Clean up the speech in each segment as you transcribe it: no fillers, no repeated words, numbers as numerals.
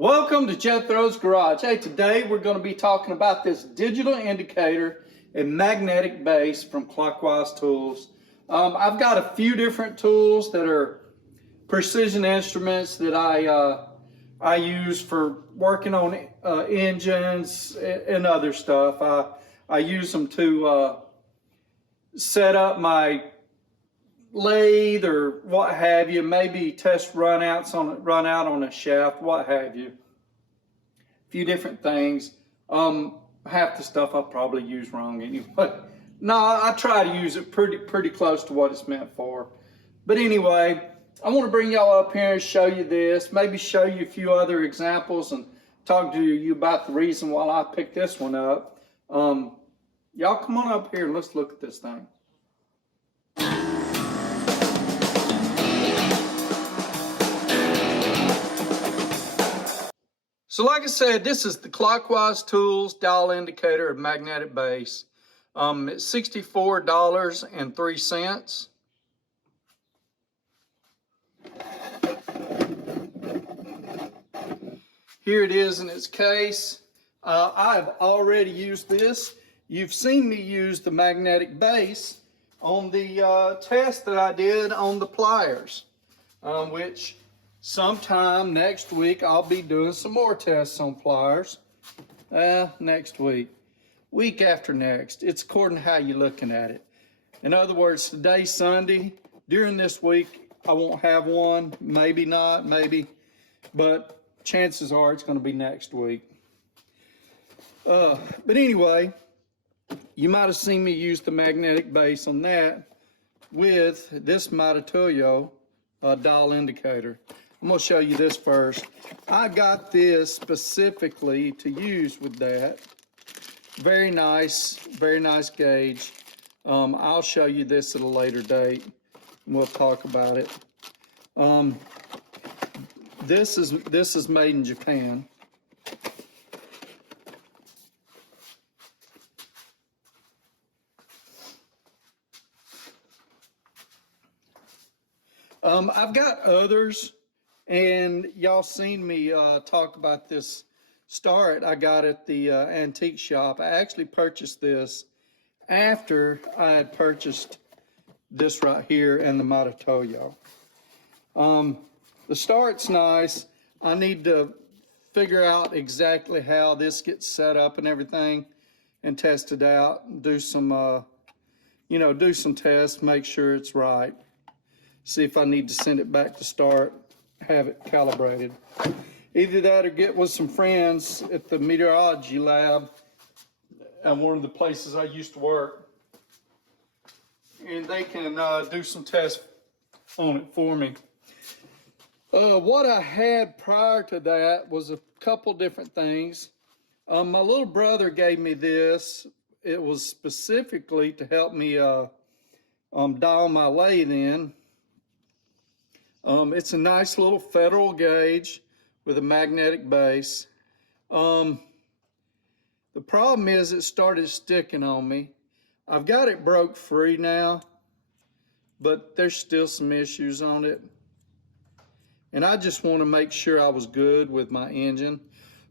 Welcome to Jethro's Garage. Hey, today we're going to be talking about this digital indicator and magnetic base from Clockwise Tools. I've got a few different tools that are precision instruments that I use for working on engines and other stuff. I use them to set up my lathe or what have you, maybe test run out on a shaft, what have you. A few different things. Half the stuff I probably use wrong anyway. No, I try to use it pretty close to what it's meant for. But anyway, I want to bring y'all up here and show you this, maybe show you a few other examples and talk to you about the reason why I picked this one up. Y'all come on up here and let's look at this thing. So like I said, this is the Clockwise Tools dial indicator of magnetic base. It's $64.03. Here it is in its case. I've already used this. You've seen me use the magnetic base on the test that I did on the pliers, which sometime next week I'll be doing some more tests on pliers. Next week after next. It's according to how you're looking at it. In other words, today's Sunday. During this week I won't have one, maybe not, maybe, but chances are it's going to be next week. But anyway, you might have seen me use the magnetic base on that with this Matatoyo dial indicator. I'm going to show you this first. I got this specifically to use with that. Very nice gauge. I'll show you this at a later date and we'll talk about it. This is made in Japan. I've got others, and y'all seen me talk about this Start I got at the antique shop. I actually purchased this after I had purchased this right here and the Matatoyo. The Start's nice. I need to figure out exactly how this gets set up and everything and test it out and do some do some tests, make sure it's right. See if I need to send it back to Start, have it calibrated. Either that or get with some friends at the meteorology lab at one of the places I used to work, and they can do some tests on it for me. What I had prior to that was a couple different things. My little brother gave me this. It was specifically to help me dial my lathe in. It's a nice little Federal gauge with a magnetic base. The problem is it started sticking on me. I've got it broke free now, but there's still some issues on it. And I just want to make sure I was good with my engine.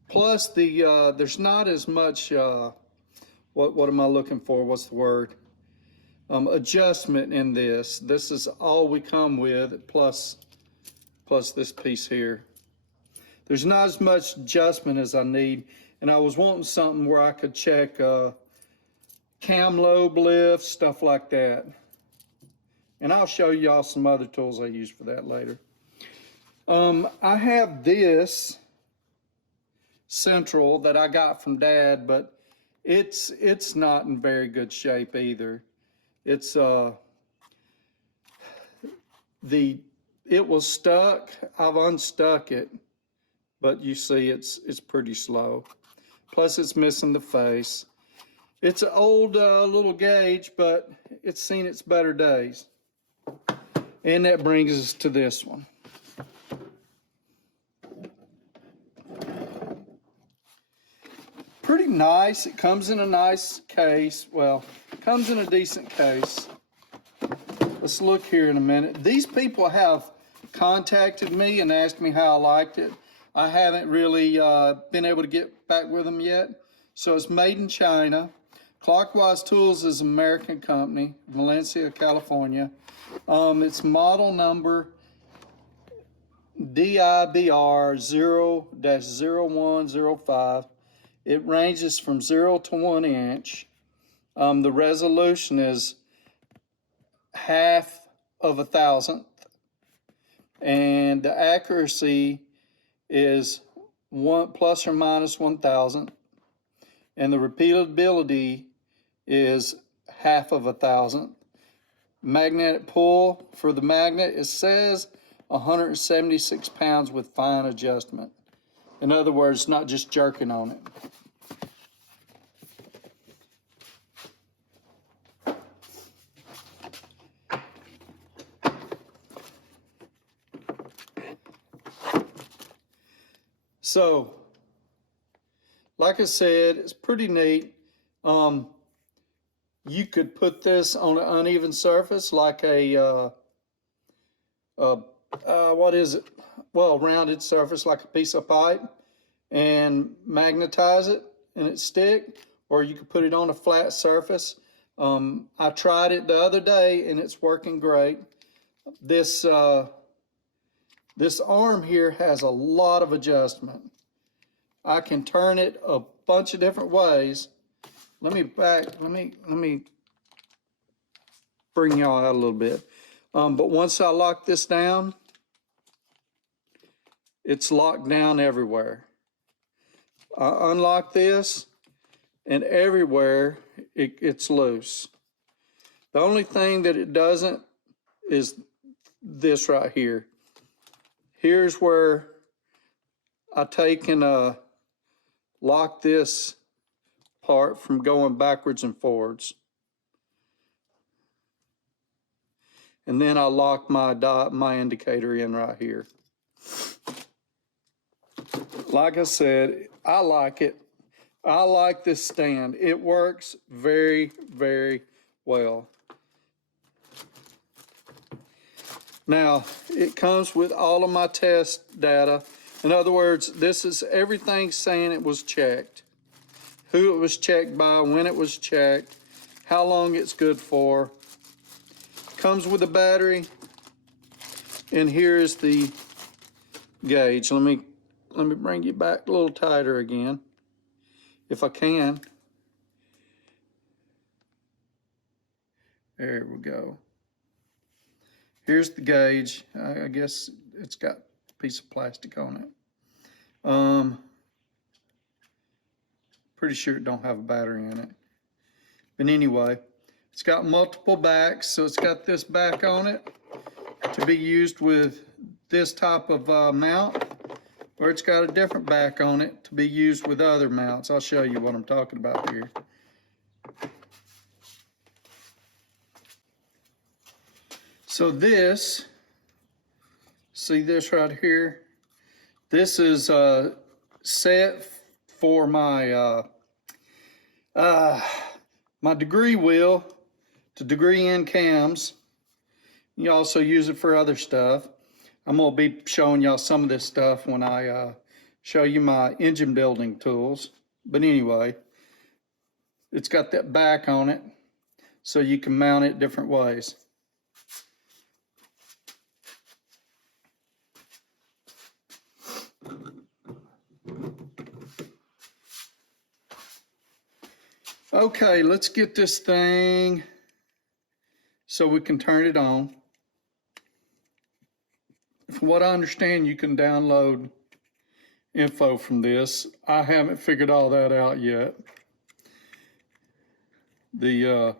Plus there's not as much, what am I looking for? What's the word? Adjustment in this. This is all we come with, plus this piece here. There's not as much adjustment as I need, and I was wanting something where I could check cam lobe lift, stuff like that. And I'll show y'all some other tools I use for that later. I have this Central that I got from Dad, but it's not in very good shape either. It's it was stuck. I've unstuck it, but you see it's pretty slow. Plus it's missing the face. It's an old little gauge, but it's seen its better days. And that brings us to this one. Pretty nice. It comes in a nice case. Well, it comes in a decent case. Let's look here in a minute. These people have contacted me and asked me how I liked it. I haven't really been able to get back with them yet. So it's made in China. Clockwise Tools is an American company, Valencia, California. It's model number DIBR 0-0105. It ranges from 0 to 1 inch. The resolution is 1/2 of a thousandth, and the accuracy is 1 plus or minus 1,000, and the repeatability is 1/2 of a thousandth. Magnetic pull for the magnet, it says 176 pounds with fine adjustment. In other words, not just jerking on it. So, like I said, it's pretty neat. You could put this on an uneven surface like a, what is it? Well, rounded surface like a piece of pipe and magnetize it and it stick, or you could put it on a flat surface. I tried it the other day and it's working great. This arm here has a lot of adjustment. I can turn it a bunch of different ways. Let me bring y'all out a little bit. But once I lock this down, it's locked down everywhere. I unlock this, and everywhere it's loose. The only thing that it doesn't is this right here. Here's where I take and lock this part from going backwards and forwards. And then I lock my indicator in right here. Like I said, I like it. I like this stand. It works very, very well. Now, it comes with all of my test data. In other words, this is everything saying it was checked. Who it was checked by, when it was checked, how long it's good for. Comes with a battery, and here's the gauge. Let me bring you back a little tighter again, if I can. There we go. Here's the gauge. I guess it's got a piece of plastic on it. Pretty sure it don't have a battery in it. But anyway, it's got multiple backs. So it's got this back on it to be used with this type of mount, or it's got a different back on it to be used with other mounts. I'll show you what I'm talking about here. So this, see this right here? This is set for my my degree wheel to degree in cams. You also use it for other stuff. I'm gonna be showing y'all some of this stuff when I show you my engine building tools. But anyway, it's got that back on it so you can mount it different ways. Okay, let's get this thing so we can turn it on. From what I understand, you can download info from this. I haven't figured all that out yet. The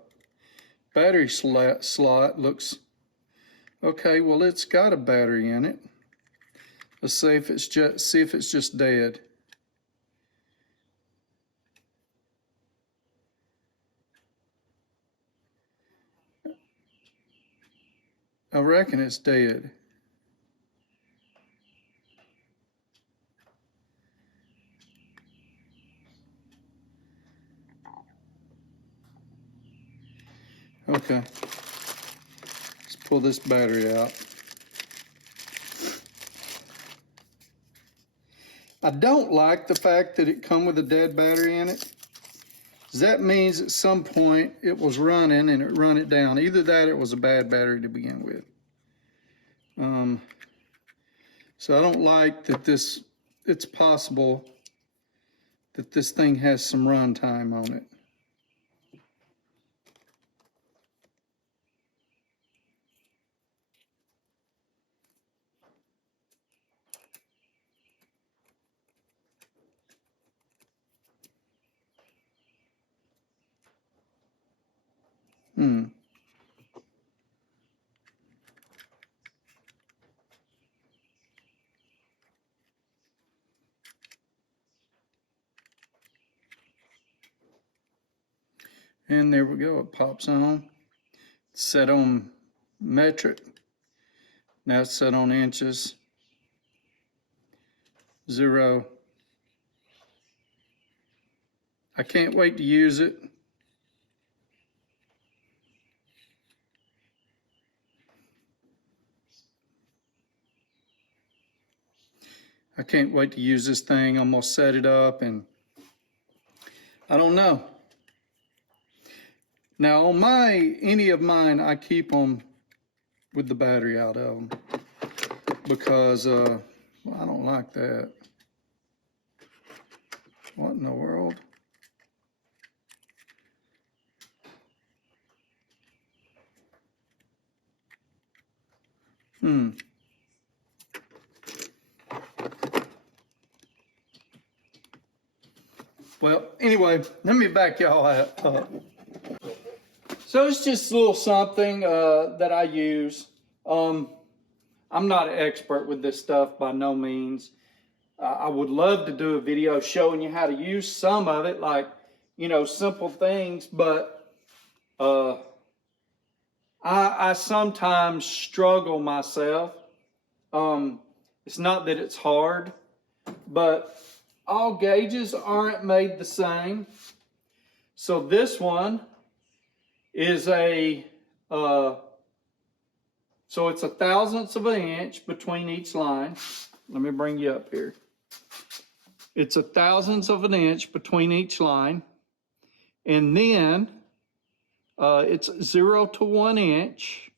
battery slot looks okay. Well, it's got a battery in it. Let's see if it's just dead. I reckon it's dead. Okay, let's pull this battery out. I don't like the fact that it come with a dead battery in it. That means at some point it was running and it run it down. Either that or it was a bad battery to begin with. So I don't like that it's possible that this thing has some run time on it. And there we go, it pops on. It's set on metric. Now it's set on inches. 0. I can't wait to use it. I can't wait to use this thing. I'm gonna set it up and I don't know. Now on any of mine, I keep them with the battery out of them because well, I don't like that. What in the world? Well, anyway, let me back y'all up. So it's just a little something that I use. I'm not an expert with this stuff by no means. I would love to do a video showing you how to use some of it, like, you know, simple things, but I sometimes struggle myself. It's not that it's hard, but all gauges aren't made the same. So this one is so it's a thousandths of an inch between each line. Let me bring you up here. It's a thousandths of an inch between each line. And then it's 0 to 1 inch.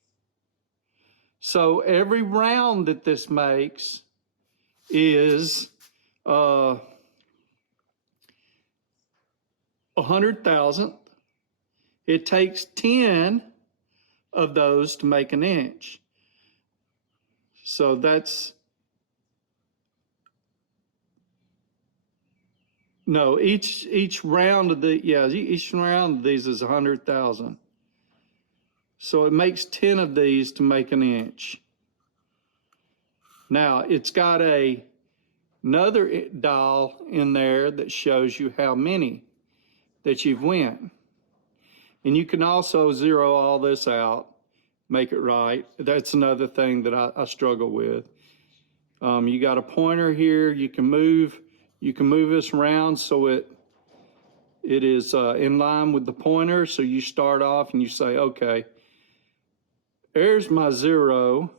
So every round that this makes is 100,000th. It takes 10 of those to make an inch. So that's, no, each round of each round of these is 100,000. So it makes 10 of these to make an inch. Now it's got another dial in there that shows you how many that you've went. And you can also zero all this out, make it right. That's another thing that I struggle with. You got a pointer here. You can move this around so it is in line with the pointer. So you start off and you say, okay, there's my 0,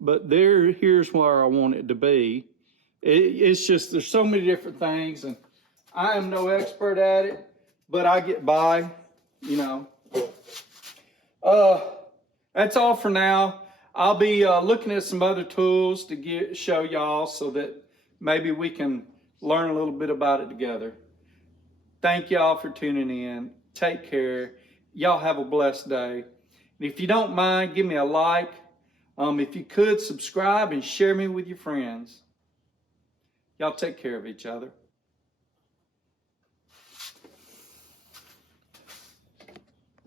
but here's where I want it to be. It's just, there's so many different things, and I am no expert at it, but I get by, you know. That's all for now. I'll be looking at some other tools to show y'all so that maybe we can learn a little bit about it together. Thank y'all for tuning in. Take care. Y'all have a blessed day. And if you don't mind, give me a like. If you could, subscribe and share me with your friends. Y'all take care of each other.